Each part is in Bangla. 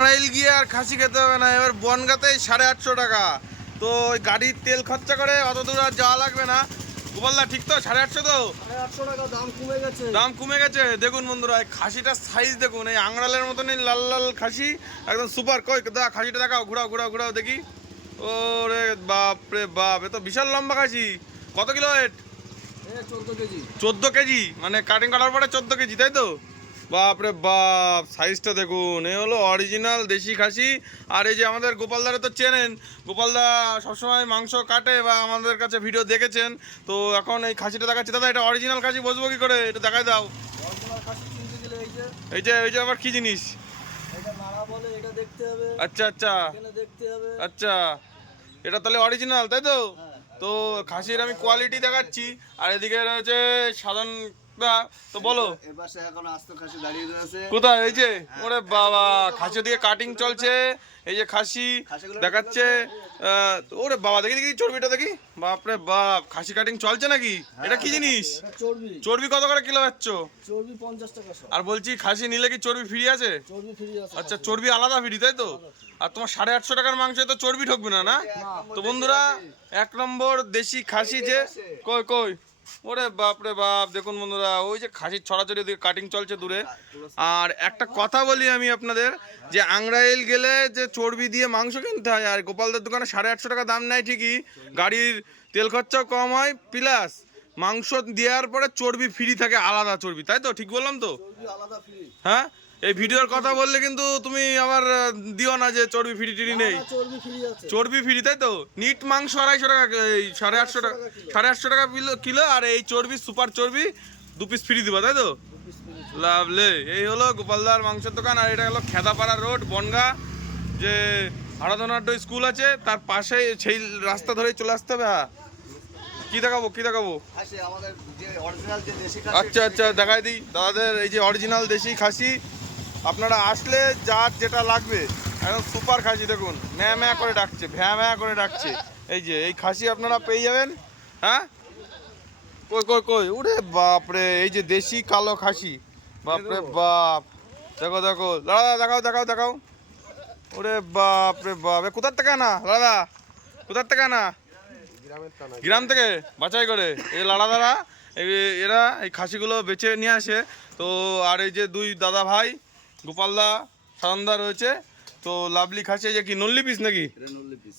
টাঙ্গাইল গিয়ে আর খাসি খেতে হবে না, এবার বনগাতেই 850 টাকা। তো ওই গাড়ির তেল খরচা করে অত দূর আর যাওয়া লাগবে না। গোপালদা ঠিক তো? 850 তো? 850 টাকা দাম কমে গেছে। দাম কমে গেছে। দেখুন বন্ধুরা, এই খাসিটার সাইজ দেখুন, এই আংড়ালের মতনই লাল লাল খাসি, একদম সুপার। কই দা খাসিটা দেখাও, ঘুরাও ঘুরাও ঘুরাও দেখি। ওরে বাপ রে বাপ, এ তো বিশাল লম্বা খাসি। কত কিলো ওয়েট? 14 কেজি। 14 কেজি, মানে কাটিং করার পরে 14 কেজি, তাই তো? বাপ রে বাপ, সাইজটা দেখুন। এই হলো অরিজিনাল দেশি খাসি। আর এই যে আমাদের গোপালদারে তো চেনেন, গোপালদা সবসময় মাংস কাটে বা আমাদের কাছে ভিডিও দেখেছেন। তো এখন এই খাসিটা দেখাচ্ছি। দাদা এটা অরিজিনাল খাসি বুঝবো কি করে? এটা দেখাই দাও। অরিজিনাল খাসি চিনতে গেলে এই যে আবার কি জিনিস? এটা নাড়া বলে, এটা দেখতে হবে। আচ্ছা আচ্ছা এখানে দেখতে হবে। আচ্ছা, এটা তাহলে অরিজিনাল, তাই তো? হ্যাঁ। তো খাসির আমি কোয়ালিটি দেখাচ্ছি। আর এদিকে রয়েছে সাধারণ। তো বলো, এপাশে এখন আস্ত খাসি দাঁড়িয়ে রয়েছে। কোথায়? এই যে, ওরে বাবা, খাসি দিয়ে কাটিং চলছে। এই যে খাসি দেখাচ্ছে। ওরে বাবা, দেখি দেখি চর্বিটা দেখি। বাপরে বাপ, খাসি কাটিং চলছে নাকি? এটা কি জিনিস? এটা চর্বি। চর্বি কত করে কিলো পাচ্ছ? চর্বি 50 টাকা সব। আর বলছি, খাসি নিলে কি চর্বি ফ্রি আছে? চর্বি ফ্রি আছে। আচ্ছা, চর্বি আলাদা ফ্রি, তাই তো? আর তোমার 850 টাকার মাংসে তো চর্বি ঢুকবে না, না? তো বন্ধুরা, 1 নম্বর দেশি খাসি যে, কই কই, ওরে বাপ রে বাপ, দেখুন বন্ধুরা, ওই যে খাসির ছড়াছড়ি দিকে কাটিং চলছে দূরে। আর একটা কথা বলি আমি আপনাদের, যে আংরাইল গেলে যে চর্বি দিয়ে মাংস কিনতে হয়, আর গোপালদার দোকানে 850 টাকা দাম নেয় ঠিকই, গাড়ির তেল খরচাও কম হয়, প্লাস মাংস দেওয়ার পরে চর্বি ফ্রি থাকে, আলাদা চর্বি, তাই তো? ঠিক বললাম তো? চর্বি আলাদা ফ্রি। হ্যাঁ, এই ভিডিওর কথা বললে কিন্তু তুমি আবার দিও না যে চর্বি ফ্রি টিরি নেই। চর্বি ফ্রি আছে। চর্বি ফ্রি, তাই তো? নিট মাংস 250 টাকা, এই 850 টাকা, 850 টাকা কিলো। আর এই চর্বি, সুপার চর্বি 2 পিস ফ্রি দিবা, তাই তো? লাভলে। এই হলো গোপালদার মাংসের দোকান। আর এটা হলো খেদাপাড়া রোড, বনগা। যে আরাধনাঢ্য স্কুল আছে তার পাশে, সেই রাস্তা ধরেই চলে আসতে হবে। হ্যাঁ, কি দেখাবো কি দেখাবো? খাসি আমাদের যে অরিজিনাল যে দেশি আচ্ছা আচ্ছা, দেখাই দিই দাদাদের। এই যে অরিজিনাল দেশি খাসি, আপনারা আসলে যার যেটা লাগবে, একদম সুপার খাসি। দেখুন, ম্যা ম্যা করে ডাকছে, ভ্যা ম্যা করে ডাকছে। এই যে এই খাসি আপনারা পেয়ে যাবেন। হ্যাঁ, কই কই কই, উরে বাপরে, এই যে দেশি কালো খাসি, বাপরে বাপ। দেখো দেখো দাদা, দেখাও দেখাও দেখাও। ওরে বাপরে বাপ, এ কোথার থেকে আনা দাদা? কোথার থেকে আনা? গ্রাম থেকে বাছাই করে এই লাড়াদারা, এরা এই খাসিগুলো বেছে নিয়ে আসে। তো আর এই যে 2 দাদা ভাই, গোপালদা, সাধনদা রয়েছে। তো লাভলি খাসি, এই যে কি নল্লি পিস নাকি?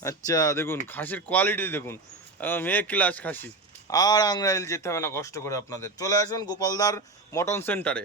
আচ্ছা, দেখুন খাসির কোয়ালিটি দেখুন, মেয়ে ক্লাস খাসি। আর আংরাইল যেতে হবে না কষ্ট করে, আপনাদের চলে আসুন গোপালদার মটন সেন্টারে।